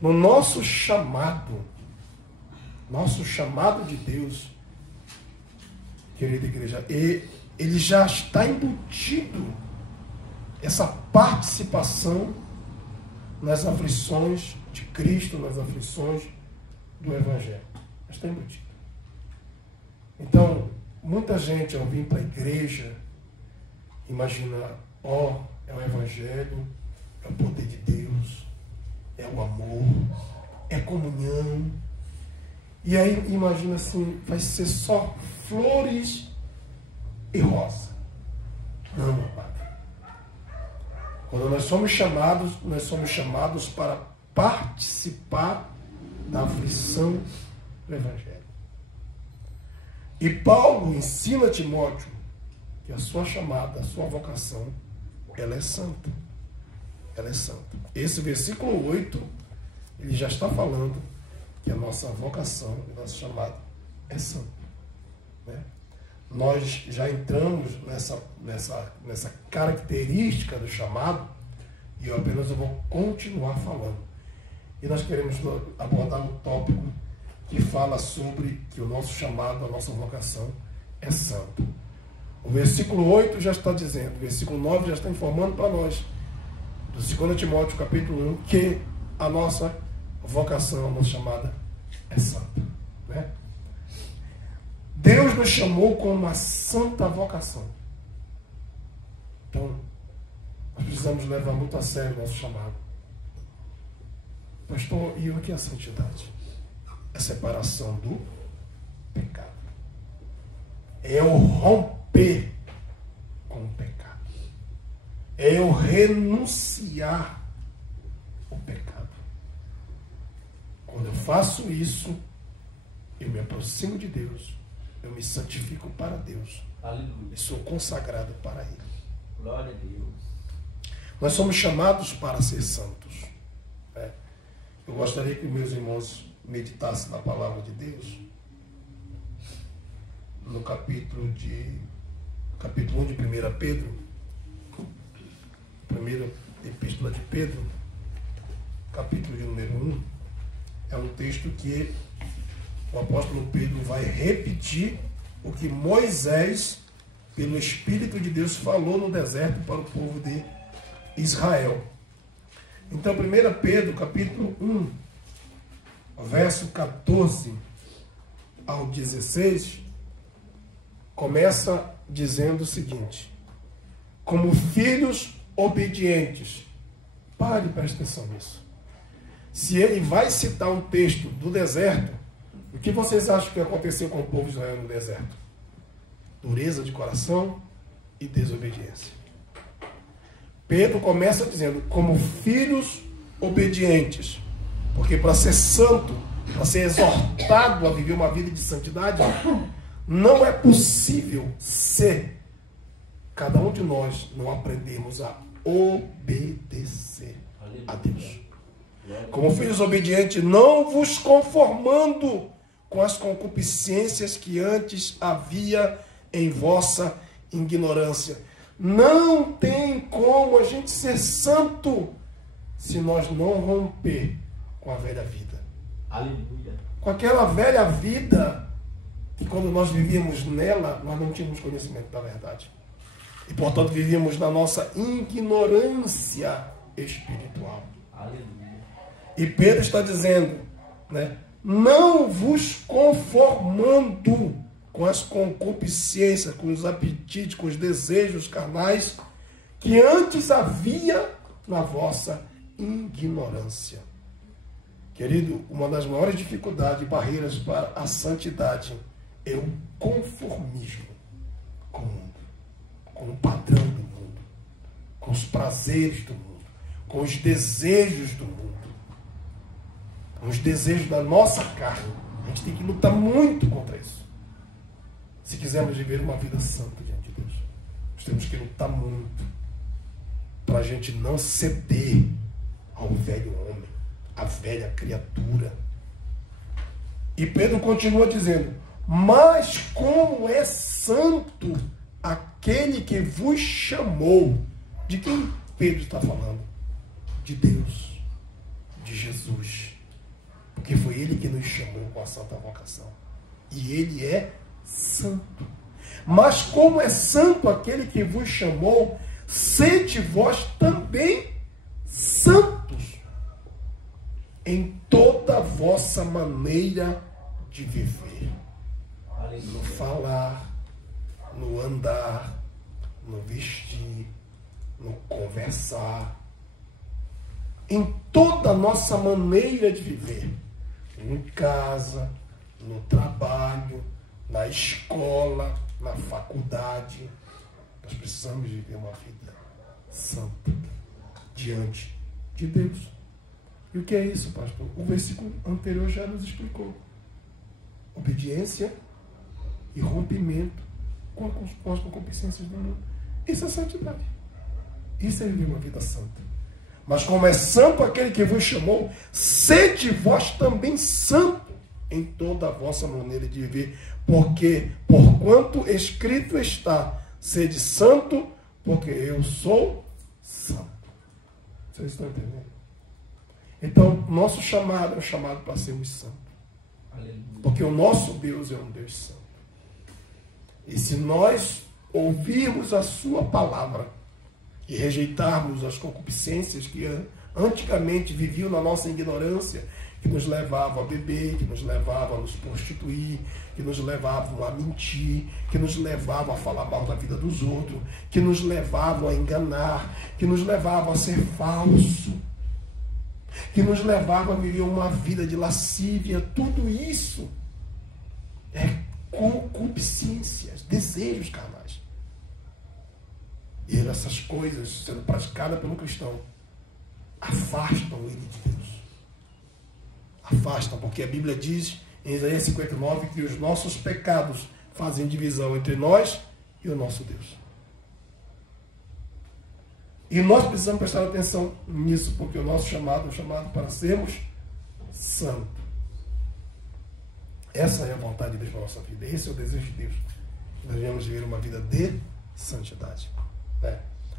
no nosso chamado de Deus, querida igreja, ele já está embutido essa participação nas aflições de Cristo, nas aflições do Evangelho. Já está embutido. Então, muita gente ao vir para a igreja imagina, é o Evangelho, é o poder de Deus, é o amor, é a comunhão. E aí imagina assim, vai ser só flores e rosa. Não, amado. Quando nós somos chamados para participar da aflição do Evangelho. E Paulo ensina a Timóteo que a sua chamada, a sua vocação, ela é santa. Ela é santa. Esse versículo 8, ele já está falando que a nossa vocação, a nossa chamada é santa. Né? Nós já entramos nessa característica do chamado, e eu apenas vou continuar falando. E nós queremos abordar um tópico que fala sobre que o nosso chamado, a nossa vocação é santa. O versículo 8 já está dizendo, o versículo 9 já está informando para nós, do 2 Timóteo capítulo 1, que a nossa vocação, a nossa chamada é santa. Né? Deus nos chamou com uma santa vocação. Então, nós precisamos levar muito a sério o nosso chamado. Pastor, e o que é a santidade? É a separação do pecado. É o romper com o pecado. É o renunciar ao pecado. Quando eu faço isso, eu me aproximo de Deus. Eu me santifico para Deus. Aleluia. E sou consagrado para Ele. Glória a Deus. Nós somos chamados para ser santos. Né? Eu gostaria que meus irmãos meditassem na palavra de Deus. No capítulo 1 de 1 Pedro. Primeira epístola de Pedro. Capítulo de número 1. É um texto que o apóstolo Pedro vai repetir o que Moisés, pelo Espírito de Deus, falou no deserto para o povo de Israel. Então, 1 Pedro, capítulo 1, verso 14 ao 16, começa dizendo o seguinte: como filhos obedientes. Pare e preste atenção nisso. Se ele vai citar um texto do deserto, o que vocês acham que aconteceu com o povo de Israel no deserto? Dureza de coração e desobediência. Pedro começa dizendo, como filhos obedientes. Porque para ser santo, para ser exortado a viver uma vida de santidade, não é possível ser. Cada um de nós não aprendemos a obedecer a Deus. Como filhos obedientes, não vos conformando com as concupiscências que antes havia em vossa ignorância. Não tem como a gente ser santo se nós não romper com a velha vida. Aleluia. Com aquela velha vida que quando nós vivíamos nela, nós não tínhamos conhecimento da verdade. E portanto vivíamos na nossa ignorância espiritual. Aleluia. E Pedro está dizendo, né? Não vos conformando com as concupiscências, com os apetites, com os desejos carnais que antes havia na vossa ignorância. Querido, uma das maiores dificuldades e barreiras para a santidade é o conformismo com o mundo, com o padrão do mundo, com os prazeres do mundo, com os desejos do mundo. Os desejos da nossa carne. A gente tem que lutar muito contra isso. Se quisermos viver uma vida santa diante de Deus, nós temos que lutar muito para a gente não ceder ao velho homem, à velha criatura. E Pedro continua dizendo, mas como é santo aquele que vos chamou. De quem Pedro está falando? De Deus. de Jesus. Porque foi Ele que nos chamou com a santa vocação. E Ele é santo. Mas como é santo aquele que vos chamou, sede vós também santos em toda a vossa maneira de viver. No falar, no andar, no vestir, no conversar. Em toda a nossa maneira de viver. Em casa, no trabalho, na escola, na faculdade. Nós precisamos viver uma vida santa diante de Deus. E o que é isso, pastor? O versículo anterior já nos explicou. Obediência e rompimento com as concupiscências do mundo. Isso é santidade. Isso é viver uma vida santa. Mas como é santo aquele que vos chamou, sede vós também santo em toda a vossa maneira de viver. Porque, porquanto escrito está, sede santo, porque eu sou santo. Vocês estão entendendo? Então, nosso chamado é um chamado para sermos santos. Porque o nosso Deus é um Deus santo. E se nós ouvirmos a sua palavra e rejeitarmos as concupiscências que antigamente viviam na nossa ignorância, que nos levavam a beber, que nos levavam a nos prostituir, que nos levavam a mentir, que nos levavam a falar mal da vida dos outros, que nos levavam a enganar, que nos levavam a ser falso, que nos levavam a viver uma vida de lascívia, tudo isso é concupiscências, desejos carnais. E essas coisas, sendo praticadas pelo cristão, afastam ele de Deus. Afastam, porque a Bíblia diz em Isaías 59 que os nossos pecados fazem divisão entre nós e o nosso Deus. E nós precisamos prestar atenção nisso, porque o nosso chamado é um chamado para sermos santos. Essa é a vontade de Deus para a nossa vida. Esse é o desejo de Deus. Nós devemos viver uma vida de santidade.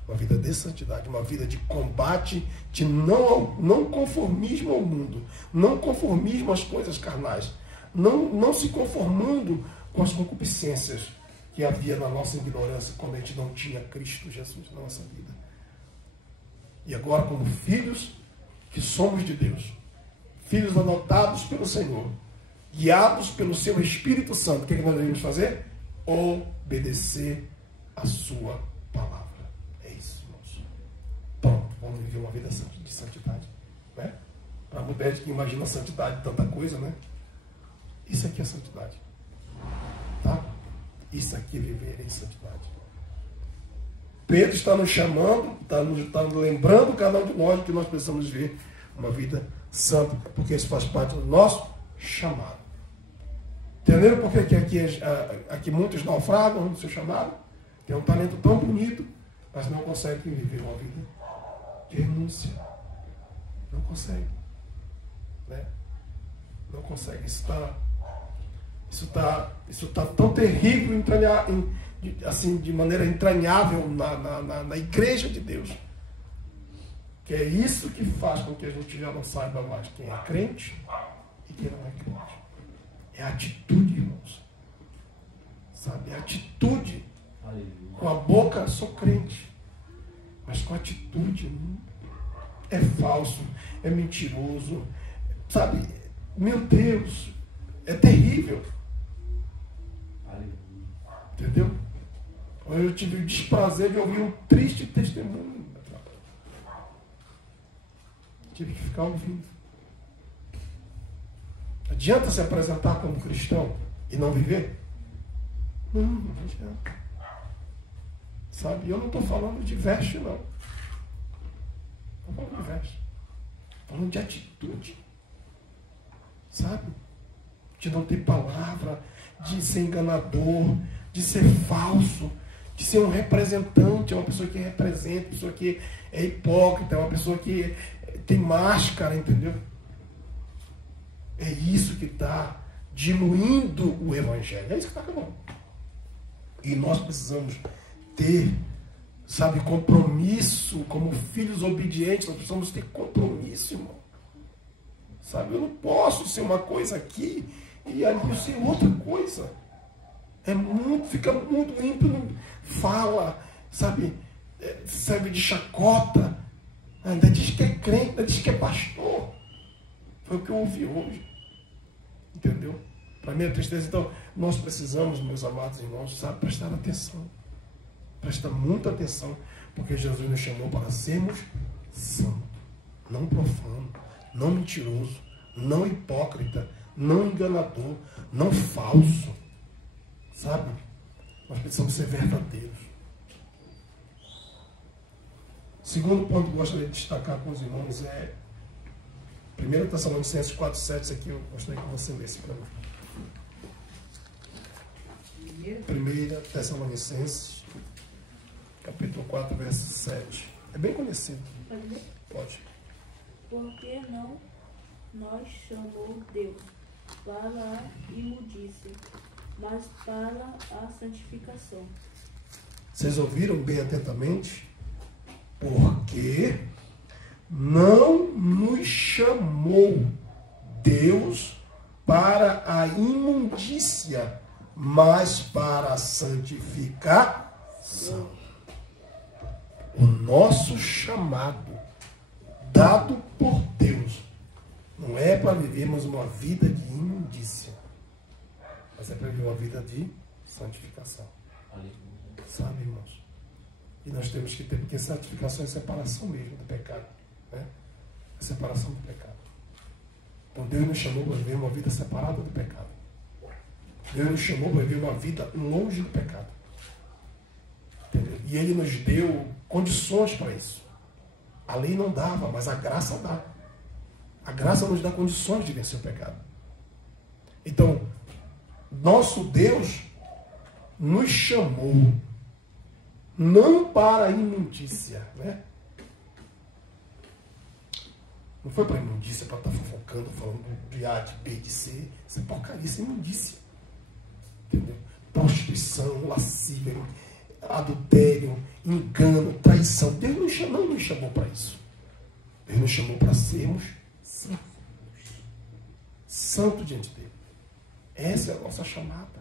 Uma vida de santidade, uma vida de combate, de não conformismo ao mundo, não conformismo às coisas carnais, não se conformando com as concupiscências que havia na nossa ignorância quando a gente não tinha Cristo Jesus na nossa vida. E agora, como filhos que somos de Deus, filhos adotados pelo Senhor, guiados pelo seu Espírito Santo, o que nós devemos fazer? Obedecer a sua palavra. É isso, irmãos. Pronto, vamos viver uma vida de santidade. Né? Para muita gente que imagina a santidade, tanta coisa, né? Isso aqui é santidade. Tá? Isso aqui é viver em santidade. Pedro está nos chamando, está nos lembrando cada um de nós que nós precisamos viver uma vida santa, porque isso faz parte do nosso chamado. Entenderam por que aqui muitos naufragam no seu chamado? Tem um talento tão bonito, mas não conseguem viver uma vida de renúncia. Não conseguem. Né? Não conseguem. Isso está tão terrível, assim, de maneira entranhável na igreja de Deus. Que é isso que faz com que a gente já não saiba mais quem é crente e quem não é crente. É a atitude, irmãos. Sabe? É a atitude. Com a boca sou crente, mas com a atitude é falso, é mentiroso. Sabe? Meu Deus, é terrível. Entendeu? Eu tive o desprazer de ouvir um triste testemunho. Tive que ficar ouvindo. Adianta se apresentar como cristão e não viver? Não adianta. Sabe? Eu não estou falando de veste, não. Não estou falando de veste. Estou falando de atitude. Sabe? De não ter palavra, de ser enganador, de ser falso, de ser um representante, é uma pessoa que representa, uma pessoa que é hipócrita, é uma pessoa que tem máscara, entendeu? É isso que está diluindo o Evangelho. É isso que está acabando. E nós precisamos ter, sabe, compromisso, como filhos obedientes, nós precisamos ter compromisso, irmão. Sabe? Eu não posso ser uma coisa aqui e ali eu ser outra coisa. Fica muito ímpio, não fala, sabe? Serve de chacota. Ainda diz que é crente, ainda diz que é pastor. Foi o que eu ouvi hoje. Entendeu? Para mim é tristeza. Então, nós precisamos, meus amados irmãos, sabe, prestar atenção. Prestar muita atenção, porque Jesus nos chamou para sermos santos, não profano, não mentiroso, não hipócrita, não enganador, não falso. Sabe? Nós precisamos ser verdadeiros. Segundo ponto que eu gostaria de destacar com os irmãos é 1 Tessalonicenses 4,7. Isso aqui eu gostaria que você lesse para mim. 1 Tessalonicenses, capítulo 4, verso 7. É bem conhecido. Pode ler? Pode. Porque não nos chamou Deus para a imundícia, mas para a santificação. Vocês ouviram bem atentamente? Porque não nos chamou Deus para a imundícia, mas para a santificação. O nosso chamado, dado por Deus, não é para vivermos uma vida de imundícia, mas é para viver uma vida de santificação. Sabe, irmãos? E nós temos que ter, porque santificação é separação mesmo do pecado. Né? É separação do pecado. Então Deus nos chamou para viver uma vida separada do pecado. Deus nos chamou para viver uma vida longe do pecado. Entendeu? E Ele nos deu condições para isso. A lei não dava, mas a graça dá. A graça nos dá condições de vencer o pecado. Então, nosso Deus nos chamou não para a imundícia, né? Não foi para a imundícia, para estar fofocando, falando de A, de B, de C. Isso é porcaria, isso é imundícia. Entendeu? Prostituição, lascívia, adultério, engano, traição. Deus não nos chamou para isso. Deus nos chamou para sermos santos. Santo diante dele. Essa é a nossa chamada.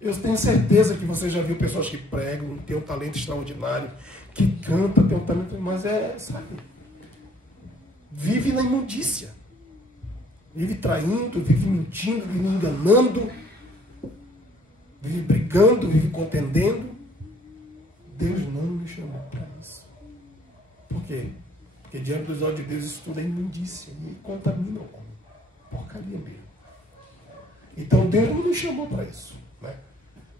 Eu tenho certeza que você já viu pessoas que pregam, têm um talento extraordinário, que canta, tem um talento, mas sabe, vive na imundícia. Vive traindo, vive mentindo, vive enganando, vive brigando, vive contendendo. Deus não nos chamou para isso. Por quê? Porque diante dos olhos de Deus isso tudo é imundícia e contamina o homem. Porcaria mesmo. Então Deus não nos chamou para isso. Né?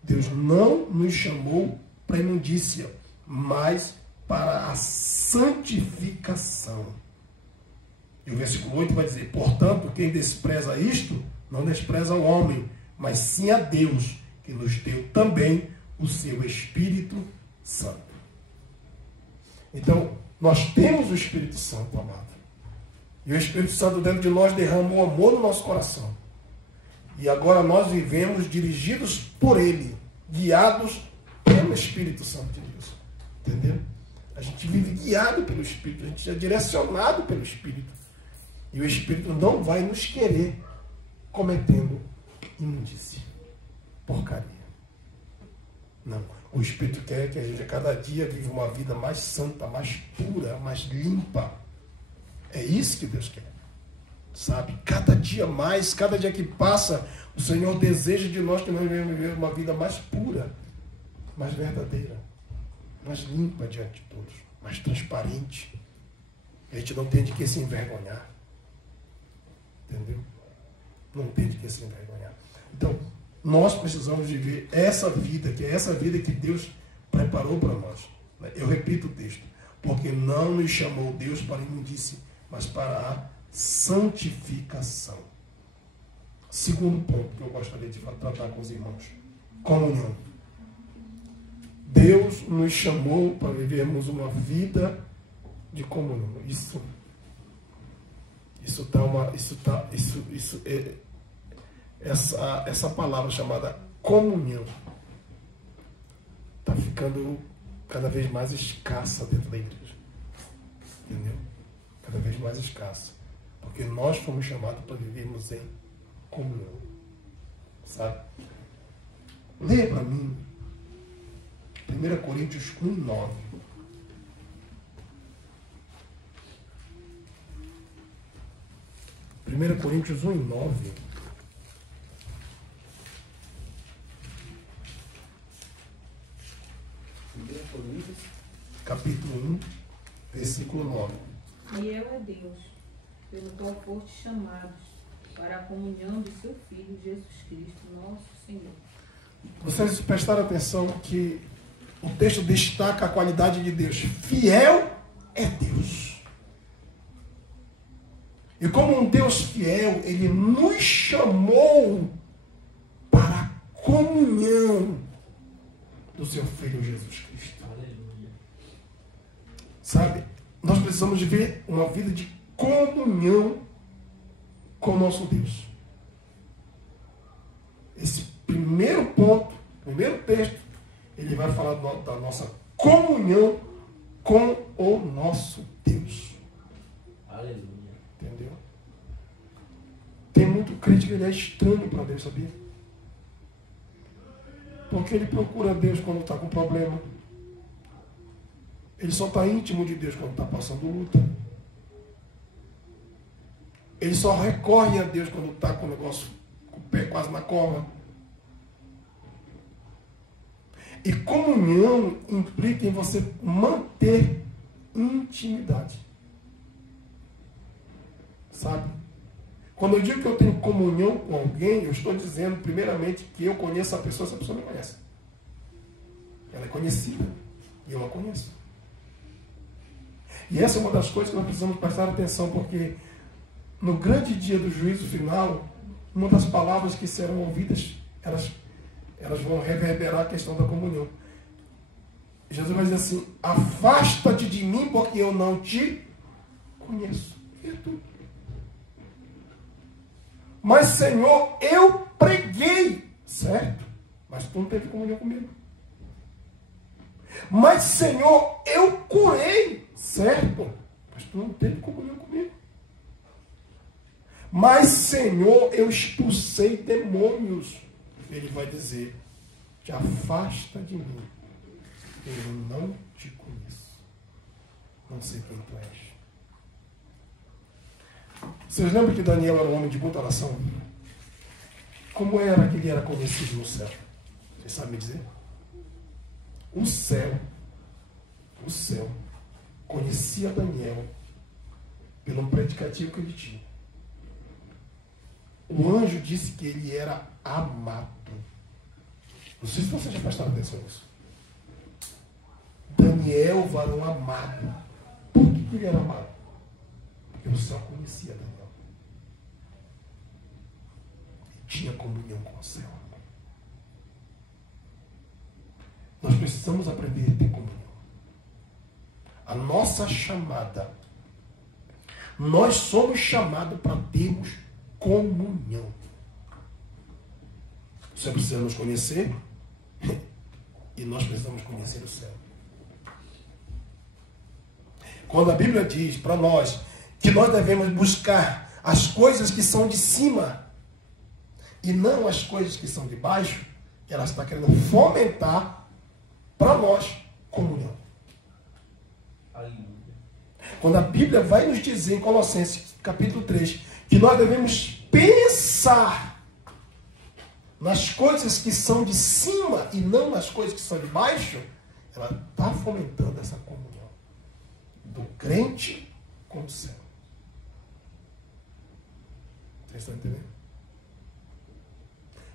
Deus não nos chamou para a imundícia, mas para a santificação. E o versículo 8 vai dizer: portanto, quem despreza isto, não despreza o homem, mas sim a Deus, que nos deu também o seu Espírito Santo. Então, nós temos o Espírito Santo, amado. E o Espírito Santo dentro de nós derramou amor no nosso coração. E agora nós vivemos dirigidos por Ele, guiados pelo Espírito Santo de Deus. Entendeu? A gente vive guiado pelo Espírito, a gente é direcionado pelo Espírito. E o Espírito não vai nos querer cometendo imundície, porcaria. Não. O Espírito quer que a gente a cada dia viva uma vida mais santa, mais pura, mais limpa. É isso que Deus quer. Sabe? Cada dia mais, cada dia que passa, o Senhor deseja de nós que nós venhamos viver uma vida mais pura, mais verdadeira, mais limpa diante de todos, mais transparente. A gente não tem de que se envergonhar. Entendeu? Não tem de que se envergonhar. Então, nós precisamos viver essa vida, que é essa vida que Deus preparou para nós. Eu repito o texto. Porque não nos chamou Deus para a imundície, mas para a santificação. Segundo ponto que eu gostaria de tratar com os irmãos: comunhão. Deus nos chamou para vivermos uma vida de comunhão. Essa palavra chamada comunhão está ficando cada vez mais escassa dentro da igreja. Entendeu? Cada vez mais escassa. Porque nós fomos chamados para vivermos em comunhão. Sabe? Leia para mim 1 Coríntios 1:9. 1 Coríntios 1:9. Capítulo 1, versículo 9. Fiel é Deus, pelo qual foste chamados para a comunhão de seu Filho Jesus Cristo, nosso Senhor. Vocês prestaram atenção que o texto destaca a qualidade de Deus. Fiel é Deus. E como um Deus fiel, Ele nos chamou para a comunhão do seu Filho Jesus Cristo. Aleluia. Sabe? Nós precisamos viver uma vida de comunhão com o nosso Deus. Esse primeiro ponto, primeiro texto, ele vai falar da nossa comunhão com o nosso Deus. Aleluia. Entendeu? Tem muito crente que ele é estranho para Deus, sabia? Porque ele procura Deus quando está com problema. Ele só está íntimo de Deus quando está passando luta. Ele só recorre a Deus quando está com o negócio, com o pé quase na cova. E comunhão implica em você manter intimidade. Sabe? Quando eu digo que eu tenho comunhão com alguém, eu estou dizendo, primeiramente, que eu conheço a pessoa, essa pessoa me conhece. Ela é conhecida e eu a conheço. E essa é uma das coisas que nós precisamos prestar atenção, porque no grande dia do juízo final, uma das palavras que serão ouvidas, elas vão reverberar a questão da comunhão. Jesus vai dizer assim: afasta-te de mim, porque eu não te conheço. E é tudo. Mas, Senhor, eu preguei, certo? Mas tu não teve comunhão comigo. Mas, Senhor, eu curei, certo? Mas tu não teve comunhão comigo. Mas, Senhor, eu expulsei demônios. Ele vai dizer: te afasta de mim, eu não te conheço. Não sei quem tu és. Vocês lembram que Daniel era um homem de muita oração? Como era que ele era conhecido no céu? Vocês sabem me dizer? O céu conhecia Daniel pelo predicativo que ele tinha. O anjo disse que ele era amado. Não sei se vocês já prestaram atenção nisso. Daniel, varão amado. Por que ele era amado? Porque o céu conhecia Daniel. E tinha comunhão com o céu. Nós precisamos aprender a ter comunhão. A nossa chamada. Nós somos chamados para termos comunhão. Você precisa nos conhecer e nós precisamos conhecer o céu. Quando a Bíblia diz para nós que nós devemos buscar as coisas que são de cima e não as coisas que são de baixo, ela está querendo fomentar para nós comunhão. Aleluia. Quando a Bíblia vai nos dizer em Colossenses capítulo 3 que nós devemos pensar nas coisas que são de cima e não nas coisas que são de baixo, ela está fomentando essa comunhão do crente com o céu. Vocês estão entendendo?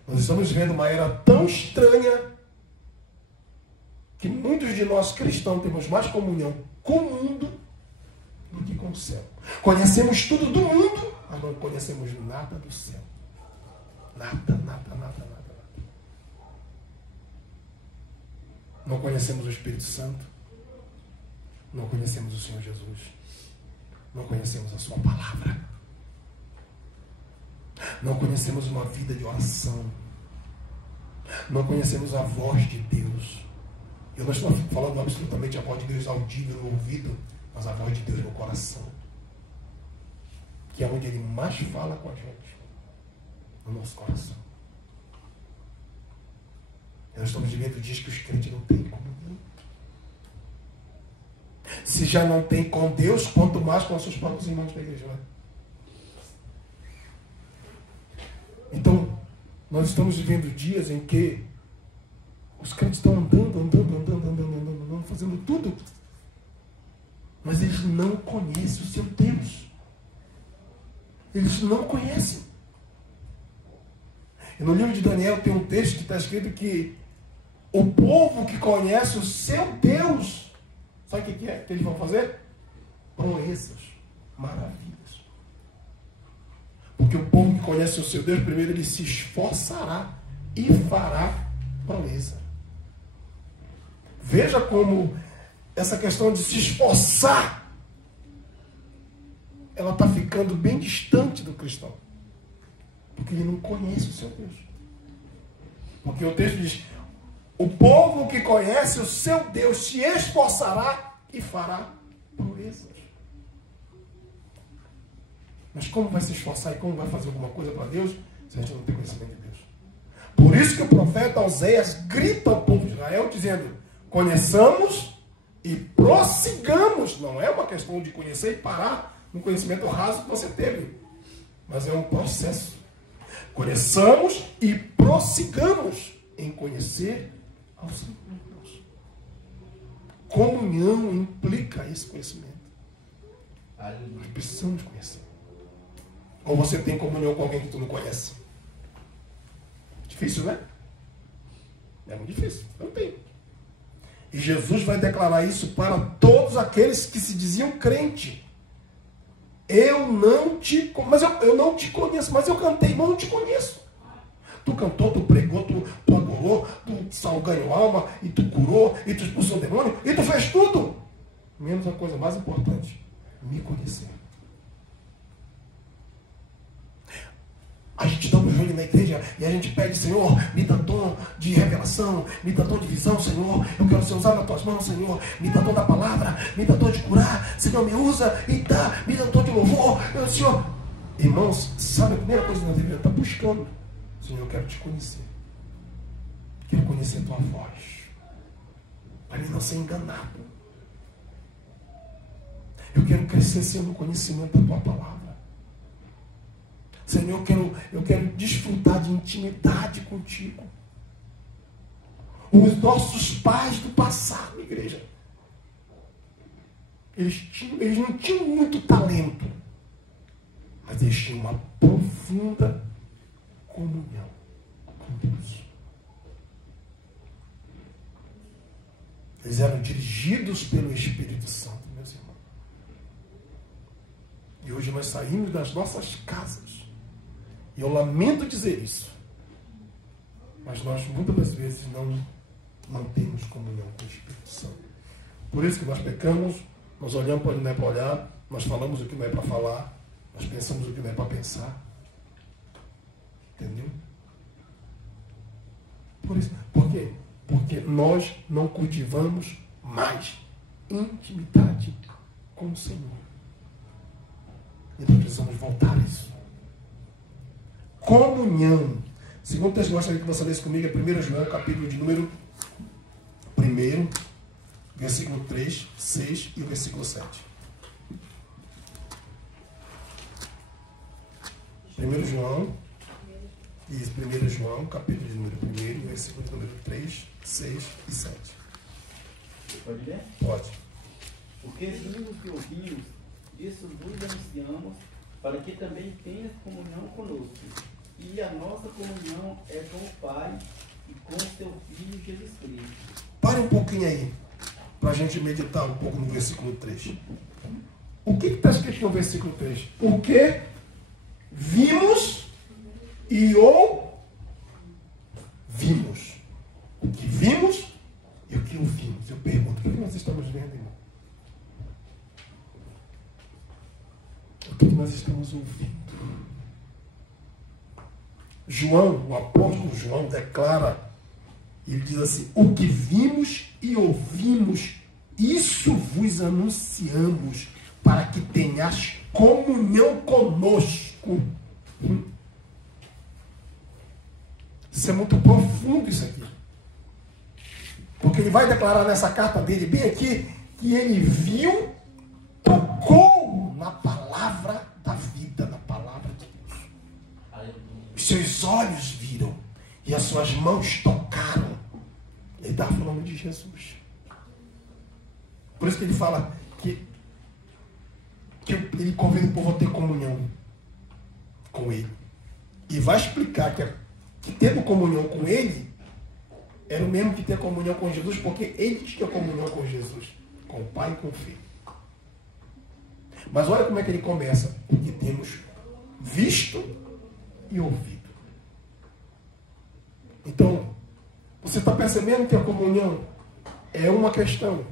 Nós estamos vivendo uma era tão estranha que muitos de nós cristãos temos mais comunhão com o mundo do que com o céu. Conhecemos tudo do mundo, mas não conhecemos nada do céu. Nada. Não conhecemos o Espírito Santo. Não conhecemos o Senhor Jesus. Não conhecemos a sua palavra. Não conhecemos uma vida de oração. Não conhecemos a voz de Deus. Eu não estou falando absolutamente a voz de Deus audível no ouvido, mas a voz de Deus no coração. que é onde ele mais fala com a gente, no nosso coração. Nós estamos vivendo dias que os crentes não têm comunhão. Se já não tem com Deus, quanto mais com os seus próprios irmãos da igreja. Né? Então, nós estamos vivendo dias em que os crentes estão andando, fazendo tudo, mas eles não conhecem o seu Deus. Eles não conhecem. E no livro de Daniel tem um texto que está escrito que o povo que conhece o seu Deus, sabe o que é que eles vão fazer? Proezas, maravilhas. Porque o povo que conhece o seu Deus, primeiro ele se esforçará e fará proeza. Veja como essa questão de se esforçar, ela está ficando bem distante do cristão. Porque ele não conhece o seu Deus. Porque o texto diz, o povo que conhece o seu Deus se esforçará e fará proezas. Mas como vai se esforçar e como vai fazer alguma coisa para Deus se a gente não tem conhecimento de Deus? Por isso que o profeta Oséias grita ao povo de Israel dizendo, conheçamos e prossigamos. Não é uma questão de conhecer e parar no conhecimento raso que você teve, mas é um processo. Conheçamos e prossigamos em conhecer ao Senhor Deus. Comunhão implica esse conhecimento. Nós precisamos conhecer. Ou você tem comunhão com alguém que tu não conhece? Difícil, né? É muito difícil. Não tem. E Jesus vai declarar isso para todos aqueles que se diziam crente. Eu não te conheço, mas eu cantei, mas eu não te conheço. Tu cantou, tu pregou, tu adorou, tu ganhou alma, e tu curou, e tu expulsou o demônio, e tu fez tudo. Menos a coisa mais importante, me conhecer. A gente dá um joelho na igreja e a gente pede, Senhor, me dá dom de revelação, me dá dom de visão, Senhor. Eu quero ser usado nas tuas mãos, Senhor. Me dá dom da palavra, me dá dom de curar. Senhor, me usa e me dá dom de louvor. Senhor, irmãos, sabe a primeira coisa que nós devemos estar buscando? Senhor, eu quero te conhecer. Quero conhecer a tua voz. Para mim não ser enganado. Eu quero crescer, Senhor, no conhecimento da tua palavra. Senhor, eu quero desfrutar de intimidade contigo. Os nossos pais do passado, igreja, eles não tinham muito talento, mas eles tinham uma profunda comunhão com Deus. Eles eram dirigidos pelo Espírito Santo, meus irmãos. E hoje nós saímos das nossas casas. E eu lamento dizer isso. Mas nós muitas das vezes não temos comunhão com o Espírito Santo. Por isso que nós pecamos, nós olhamos para onde não é para olhar, nós falamos o que não é para falar, nós pensamos o que não é para pensar. Entendeu? Por quê? Porque nós não cultivamos mais intimidade com o Senhor. E nós precisamos voltar a isso. Comunhão. Segundo texto que eu gostaria que você lesse comigo é 1 João, capítulo de número 1, versículo 3, 6 e o versículo 7. 1 João, capítulo de número 1, versículo de número 3, 6 e 7. Pode ler? Pode. Porque vimos que ouvimos, isso vos anunciamos, para que também tenhas comunhão conosco. E a nossa comunhão é com o Pai e com o seu Filho Jesus Cristo. Pare um pouquinho aí, para a gente meditar um pouco no versículo 3. O que está escrito no versículo 3? O que vimos e ouvimos. O que vimos e o que ouvimos. Eu pergunto, o que nós estamos vendo, irmão? O que nós estamos ouvindo? João, o apóstolo João, declara, ele diz assim, o que vimos e ouvimos, isso vos anunciamos, para que tenhas comunhão conosco. Isso é muito profundo, isso aqui. Porque ele vai declarar nessa carta dele, bem aqui, que ele viu, tocou na palavra da vida, na palavra de Deus. Os seus olhos viram e as suas mãos tocaram. Ele está falando de Jesus. Por isso que ele fala que ele convida o povo a ter comunhão com ele. E vai explicar que tendo comunhão com ele era o mesmo que ter comunhão com Jesus, porque ele tinha comunhão com Jesus, com o Pai e com o Filho. Mas olha como é que ele começa. O que temos visto e ouvido. Então, você está percebendo que a comunhão é uma questão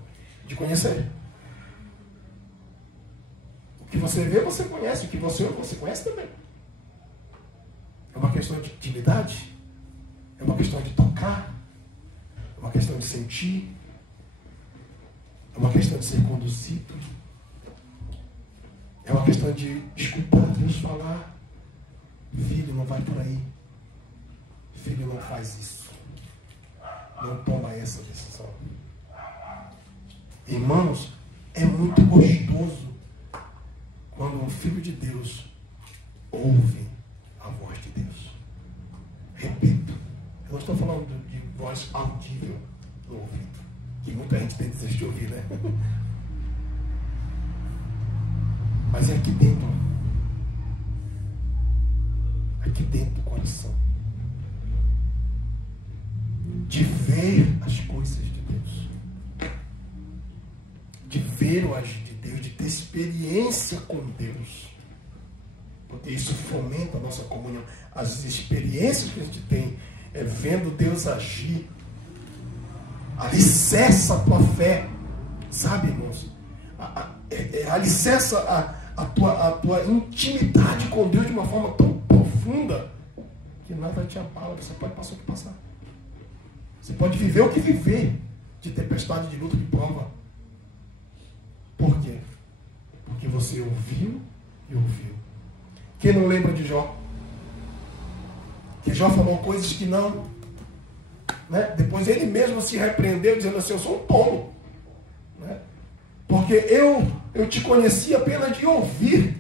de conhecer. O que você vê, você conhece. O que você ouve, você conhece também. É uma questão de intimidade. É uma questão de tocar. É uma questão de sentir. É uma questão de ser conduzido. É uma questão de escutar Deus falar. Filho, não vai por aí. Filho, não faz isso. Não toma essa decisão. Irmãos, é muito gostoso quando um filho de Deus ouve a voz de Deus. Repito, eu não estou falando de voz audível no ouvido, que muita gente tem desejo de ouvir, né? Mas é aqui dentro. Aqui dentro do coração. De ver as coisas de Deus. De ver o agir de Deus, de ter experiência com Deus. Porque isso fomenta a nossa comunhão. As experiências que a gente tem vendo Deus agir, alicerça a tua fé. Sabe, irmãos? Alicerça a tua intimidade com Deus de uma forma tão profunda que nada te abala. Você pode passar o que passar. Você pode viver o que viver, de tempestade, de luta, de prova. Por quê? Porque você ouviu e ouviu. Quem não lembra de Jó? Que Jó falou coisas que não, né? Depois ele mesmo se repreendeu, dizendo assim: eu sou um tolo, né? Porque eu te conheci apenas de ouvir,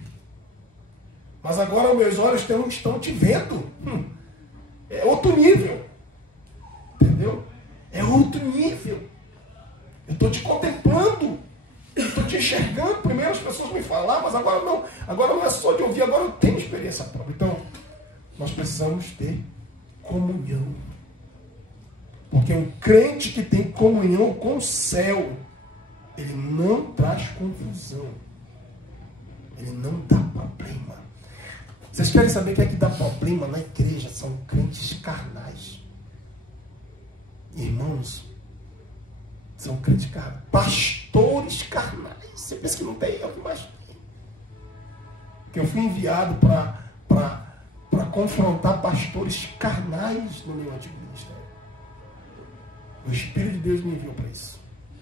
mas agora meus olhos estão te vendo. É outro nível. Entendeu? É outro nível. Eu estou te contemplando. Eu estou te enxergando. Primeiro as pessoas me falavam, mas agora não. Agora não é só de ouvir, agora eu tenho experiência própria. Então, nós precisamos ter comunhão. Porque um crente que tem comunhão com o céu, ele não traz confusão. Ele não dá problema. Vocês querem saber o que é que dá problema na igreja? São crentes carnais. Irmãos, são crentes carnais. Pastores carnais. Você pensa que não tem? É o que mais tem. Que eu fui enviado para confrontar pastores carnais no meu antigo ministério. O Espírito de Deus me enviou para isso.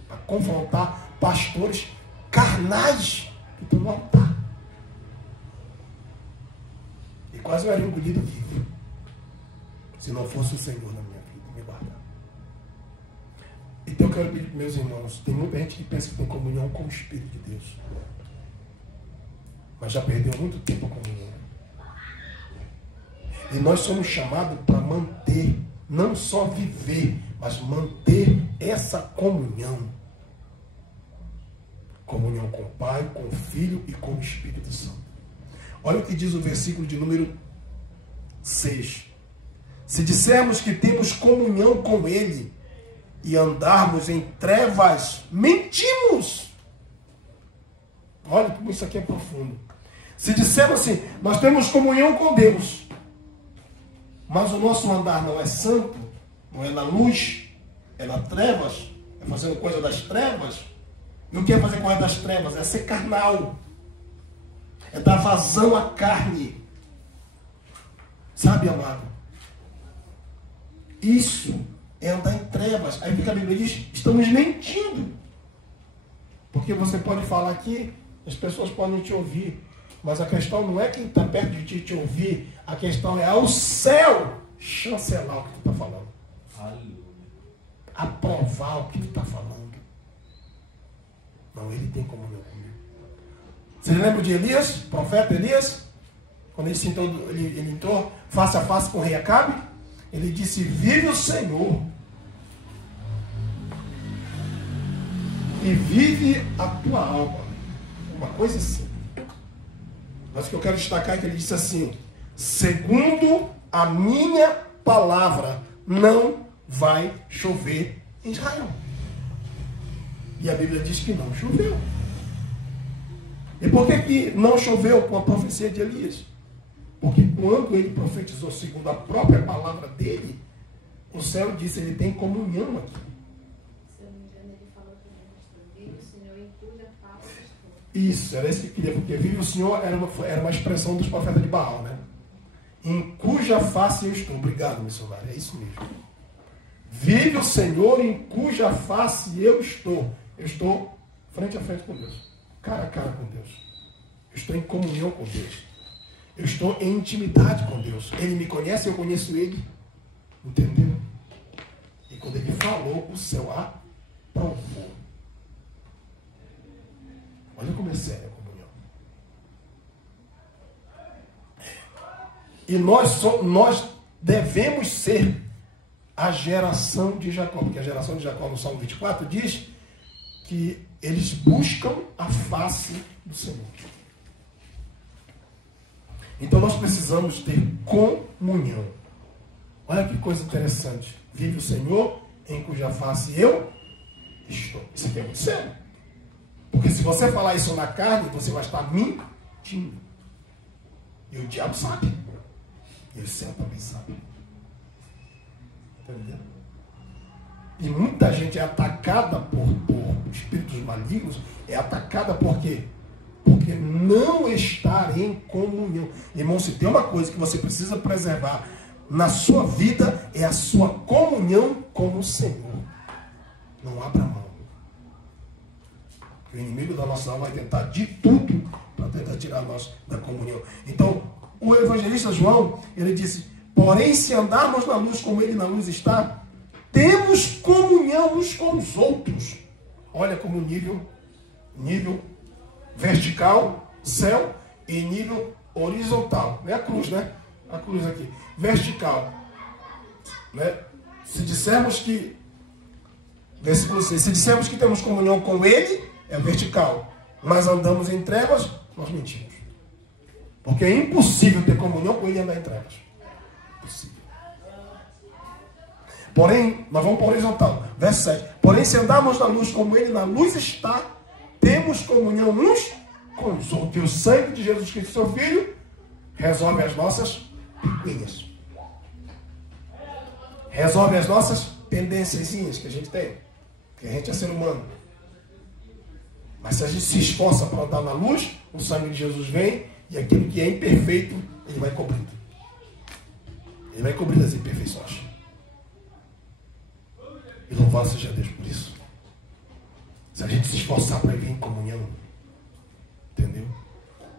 Para confrontar pastores carnais que estão no altar. E quase eu era engolido vivo. Se não fosse o Senhor na minha vida me guardar. Então eu quero pedir para meus irmãos, tem muita gente que pensa que tem comunhão com o Espírito de Deus, mas já perdeu muito tempo a comunhão. E nós somos chamados para manter, não só viver, mas manter essa comunhão. Comunhão com o Pai, com o Filho e com o Espírito Santo. Olha o que diz o versículo de número 6. Se dissermos que temos comunhão com Ele e andarmos em trevas, mentimos. Olha como isso aqui é profundo. Se dissermos assim, nós temos comunhão com Deus, mas o nosso andar não é santo, não é na luz, é nas trevas, é fazendo coisa das trevas. E o que é fazer coisa das trevas? É ser carnal. É dar vazão à carne. Sabe, amado? Isso é andar em trevas. Aí fica a Bíblia diz, estamos mentindo. Porque você pode falar aqui, As pessoas podem te ouvir, mas a questão não é quem está perto de ti te ouvir, a questão é ao céu chancelar o que tu está falando. Aleluia. Aprovar o que tu está falando. Não, ele tem comunhão comigo. Vocês lembram de Elias, profeta Elias? Quando ele entrou face a face com o rei Acabe, ele disse: vive o Senhor e vive a tua alma. Uma coisa assim. Mas o que eu quero destacar é que ele disse assim: segundo a minha palavra, não vai chover em Israel. E a Bíblia diz que não choveu. E por que não choveu com a profecia de Elias? Porque quando ele profetizou segundo a própria palavra dele, o céu disse: ele tem comunhão aqui. Se eu não me engano, ele falou também: vive o Senhor em cuja face estou. Isso, era isso que eu queria, porque vive o Senhor era uma expressão dos profetas de Baal, né? Em cuja face eu estou. Obrigado, missionário, é isso mesmo. Vive o Senhor em cuja face eu estou. Eu estou frente a frente com Deus, cara a cara com Deus. Eu estou em comunhão com Deus. Eu estou em intimidade com Deus. Ele me conhece, eu conheço ele. Entendeu? E quando ele falou, o céu aprovou. Olha como é séria a comunhão. E nós devemos ser a geração de Jacó. Porque a geração de Jacó, no Salmo 24, diz que eles buscam a face do Senhor. Então nós precisamos ter comunhão. Olha que coisa interessante. Vive o Senhor em cuja face eu estou. Isso aqui é muito sério. Porque se você falar isso na carne, você vai estar mentindo. E o diabo sabe. E o céu também sabe. Entendeu? E muita gente é atacada por espíritos malignos. É atacada por quê? Porque não estar em comunhão. Irmão, se tem uma coisa que você precisa preservar na sua vida, é a sua comunhão com o Senhor. Não abra mão. O inimigo da nossa alma vai tentar de tudo para tentar tirar nós da comunhão. Então, o evangelista João, ele disse: porém, se andarmos na luz como ele na luz está, temos comunhão uns com os outros. Olha como nível vertical, céu, e nível horizontal. Não é a cruz, né? A cruz aqui. Vertical. Né? Se dissermos que, versículo 6, se dissermos que temos comunhão com ele, é vertical. Mas andamos em trevas, nós mentimos. Porque é impossível ter comunhão com ele e andar em trevas. Impossível. Porém, nós vamos para o horizontal. Verso 7. Porém, se andarmos na luz como ele na luz está, temos comunhão uns com os outros. E o sangue de Jesus Cristo, seu Filho, resolve as nossas picuinhas. Resolve as nossas pendênciazinhas que a gente tem. Porque a gente é ser humano. Mas se a gente se esforça para andar na luz, o sangue de Jesus vem e aquilo que é imperfeito, ele vai cobrindo. Ele vai cobrindo as imperfeições. E louvado seja Deus por isso. Se a gente se esforçar para viver em comunhão, entendeu?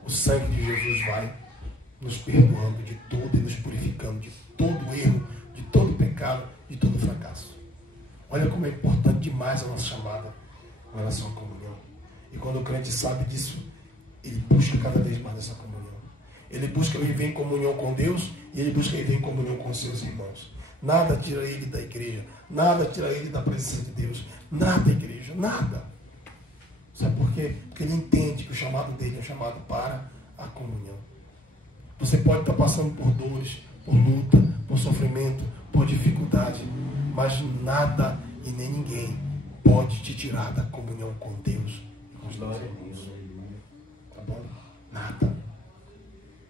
O sangue de Jesus vai nos perdoando de tudo e nos purificando de todo erro, de todo pecado, de todo fracasso. Olha como é importante demais a nossa chamada com relação à comunhão. E quando o crente sabe disso, ele busca cada vez mais essa comunhão. Ele busca viver em comunhão com Deus e ele busca viver em comunhão com seus irmãos. Nada tira ele da igreja. Nada tira ele da presença de Deus. Nada, igreja. Nada. Sabe por quê? Porque ele entende que o chamado dele é um chamado para a comunhão. Você pode estar passando por dores, por luta, por sofrimento, por dificuldade, mas nada e nem ninguém pode te tirar da comunhão com Deus. Glória a Deus. Tá bom? Nada.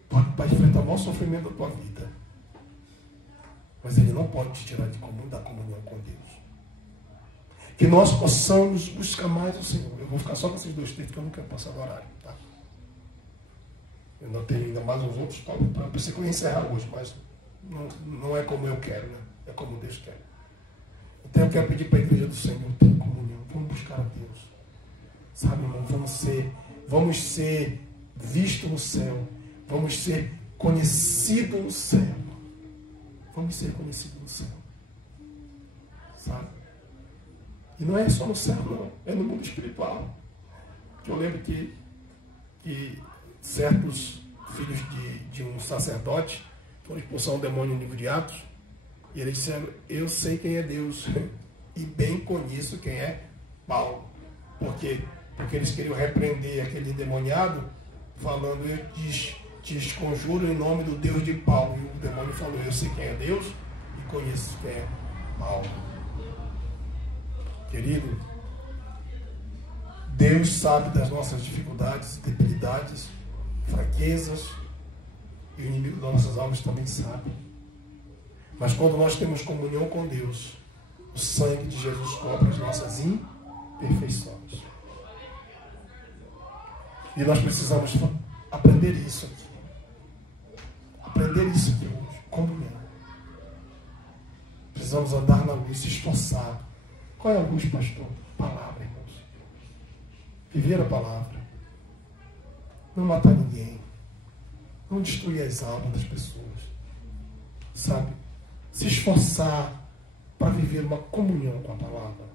Pode enfrentar o maior sofrimento da tua vida. Mas ele não pode te tirar da comunhão com Deus. Que nós possamos buscar mais o Senhor. Eu vou ficar só com esses dois textos, porque eu não quero passar do horário. Tá? Eu não tenho ainda mais uns outros tópicos para você encerrar hoje, mas não é como eu quero, né? É como Deus quer. Então eu quero pedir para a igreja do Senhor ter comunhão. Vamos buscar a Deus. Sabe, irmão? Vamos ser vamos ser vistos no céu, vamos ser conhecidos no céu. Vamos ser conhecidos no céu. Sabe? E não é só no céu, não. É no mundo espiritual. Eu lembro que certos filhos de um sacerdote foram expulsar um demônio no livro de Atos, e eles disseram: eu sei quem é Deus e bem conheço quem é Paulo. Por quê? Porque eles queriam repreender aquele endemoniado, falando: eu te conjuro em nome do Deus de Paulo. E o demônio falou: eu sei quem é Deus e conheço quem é Paulo. Querido, Deus sabe das nossas dificuldades, debilidades, fraquezas, e o inimigo das nossas almas também sabe. Mas quando nós temos comunhão com Deus, o sangue de Jesus cobre as nossas imperfeições. E nós precisamos aprender isso aqui. Aprender isso aqui hoje. Comunhão. Precisamos andar na luz, se esforçar. Qual é a luz, pastor? Palavra, irmãos. Viver a palavra. Não matar ninguém. Não destruir as almas das pessoas. Sabe? Se esforçar para viver uma comunhão com a palavra.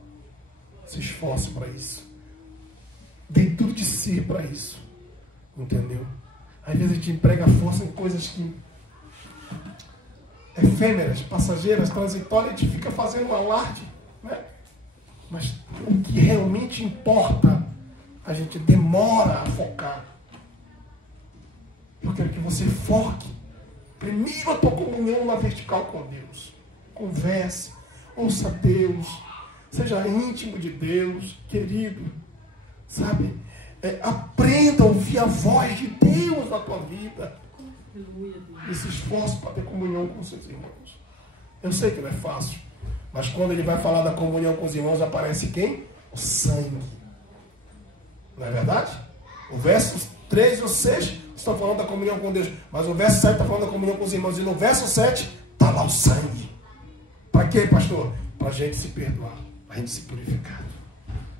Se esforce para isso. Dê tudo de si para isso. Entendeu? Às vezes a gente emprega força em coisas que efêmeras, passageiras, transitórias, a gente fica fazendo um alarde, né? Mas o que realmente importa, a gente demora a focar. Eu quero que você foque primeiro a tua comunhão na vertical com Deus. Converse, ouça Deus, seja íntimo de Deus, querido. Sabe? Aprenda a ouvir a voz de Deus na tua vida. E se esforce para ter comunhão com seus irmãos. Eu sei que não é fácil, mas quando ele vai falar da comunhão com os irmãos, aparece quem? O sangue. Não é verdade? O verso 3 e o 6 estão falando da comunhão com Deus, mas o verso 7 está falando da comunhão com os irmãos, e no verso 7 está lá o sangue. Para quê, pastor? Para a gente se perdoar, para a gente se purificar,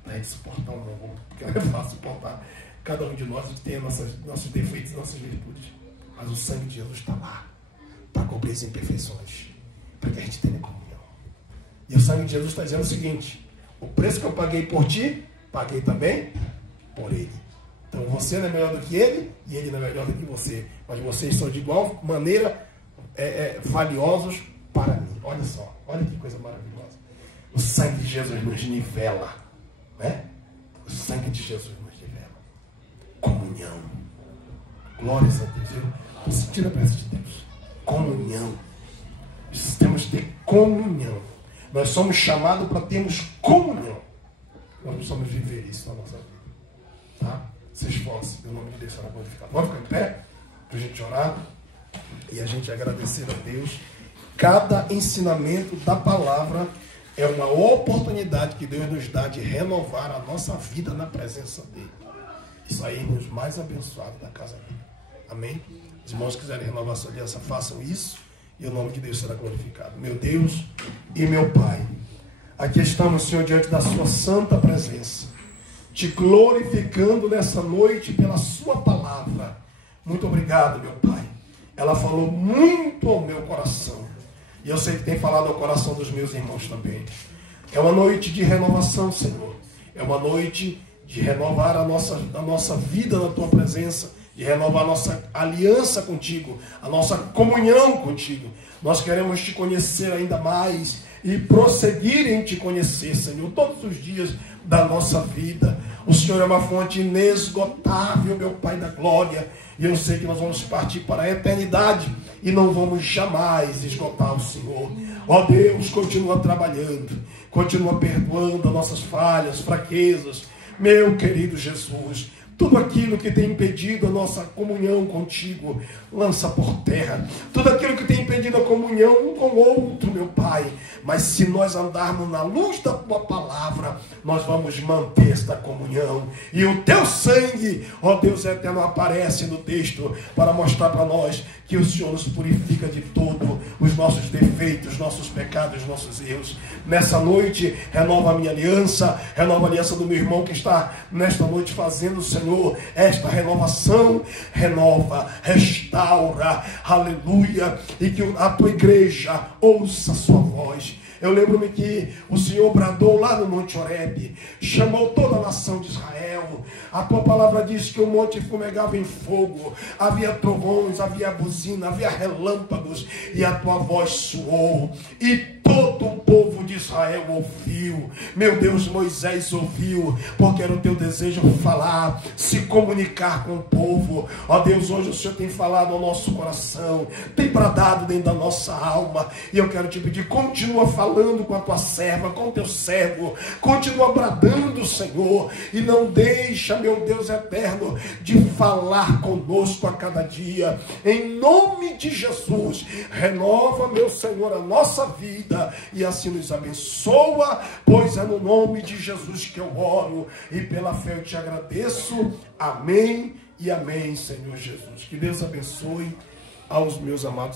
para a gente suportar um ao outro, porque não é fácil suportar. Cada um de nós tem nossos defeitos e nossas virtudes, mas o sangue de Jesus está lá para cobrir as imperfeições, para que a gente tenha comunhão. E o sangue de Jesus está dizendo o seguinte: o preço que eu paguei por ti, paguei também por ele. Então você não é melhor do que ele, e ele não é melhor do que você, mas vocês são de igual maneira valiosos para mim. Olha só, olha que coisa maravilhosa. O sangue de Jesus nos nivela, né? O sangue de Jesus nos nivela. Comunhão. Glórias a Deus. Eu estou sentindo a presença de Deus. Comunhão. Temos que ter comunhão. Nós somos chamados para termos comunhão. Nós precisamos viver isso na nossa vida. Tá? Se esforce, em nome de Deus será glorificado. Vamos ficar em pé para a gente orar e a gente agradecer a Deus. Cada ensinamento da palavra é uma oportunidade que Deus nos dá de renovar a nossa vida na presença dele e sairmos mais abençoados da casa dele. Amém? Os irmãos que quiserem renovar sua aliança, façam isso e o nome de Deus será glorificado. Meu Deus e meu Pai, aqui estamos, Senhor, diante da sua santa presença, te glorificando nessa noite pela sua palavra. Muito obrigado, meu Pai. Ela falou muito ao meu coração. E eu sei que tem falado ao coração dos meus irmãos também. É uma noite de renovação, Senhor. É uma noite de renovar a nossa vida na tua presença, de renovar a nossa aliança contigo, a nossa comunhão contigo. Nós queremos te conhecer ainda mais e prosseguir em te conhecer, Senhor, todos os dias da nossa vida. O Senhor é uma fonte inesgotável, meu Pai da glória. E eu sei que nós vamos partir para a eternidade e não vamos jamais esgotar o Senhor. Ó Deus, continua trabalhando, continua perdoando as nossas falhas, fraquezas. Meu querido Jesus, tudo aquilo que tem impedido a nossa comunhão contigo, lança por terra. Tudo aquilo que tem impedido a comunhão um com o outro, meu Pai. Mas se nós andarmos na luz da tua palavra, nós vamos manter esta comunhão. E o teu sangue, ó Deus eterno, aparece no texto para mostrar para nós que o Senhor nos purifica de todo os nossos defeitos, nossos pecados, nossos erros. Nessa noite, renova a minha aliança, renova a aliança do meu irmão que está nesta noite fazendo, Senhor, Senhor, esta renovação renova, restaura, aleluia, e que a tua igreja ouça a sua voz. Eu lembro-me que o Senhor bradou lá no Monte Horebe, chamou toda a nação de Israel. A tua palavra diz que o monte fumegava em fogo, havia trovões, havia buzina, havia relâmpagos, e a tua voz soou, e todo o povo de Israel ouviu. Meu Deus, Moisés ouviu, porque era o teu desejo falar, se comunicar com o povo. Ó Deus, hoje o Senhor tem falado ao nosso coração, tem bradado dentro da nossa alma, e eu quero te pedir, continua falando com a tua serva, com o teu servo, continua bradando, Senhor, e não deixa, meu Deus eterno, de falar conosco a cada dia, em nome de Jesus. Renova, meu Senhor, a nossa vida, e assim nos abençoa, pois é no nome de Jesus que eu oro, e pela fé eu te agradeço. Amém e amém, Senhor Jesus. Que Deus abençoe aos meus amados